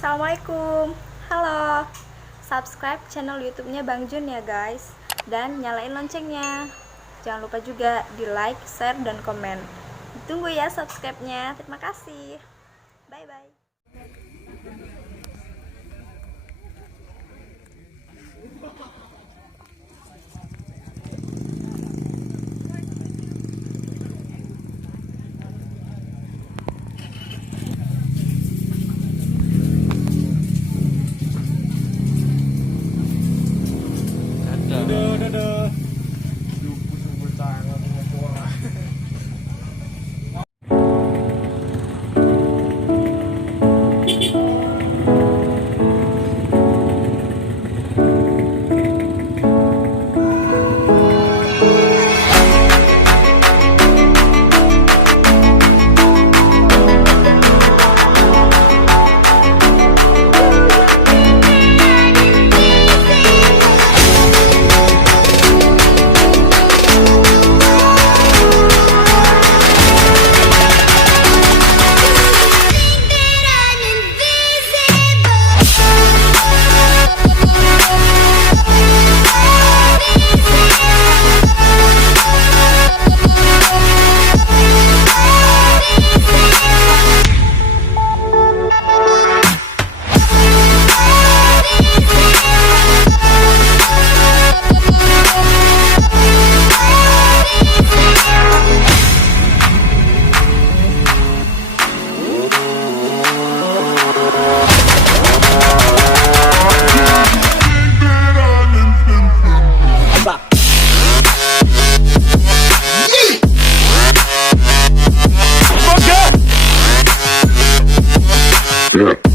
Assalamualaikum. Halo. Subscribe channel YouTube-nya Bang Jun ya, guys. Dan nyalain loncengnya. Jangan lupa juga di like, share, dan komen. Tunggu ya subscribe-nya. Terima kasih. Bye-bye. Dadah. Sumpul tangan semua. Yeah.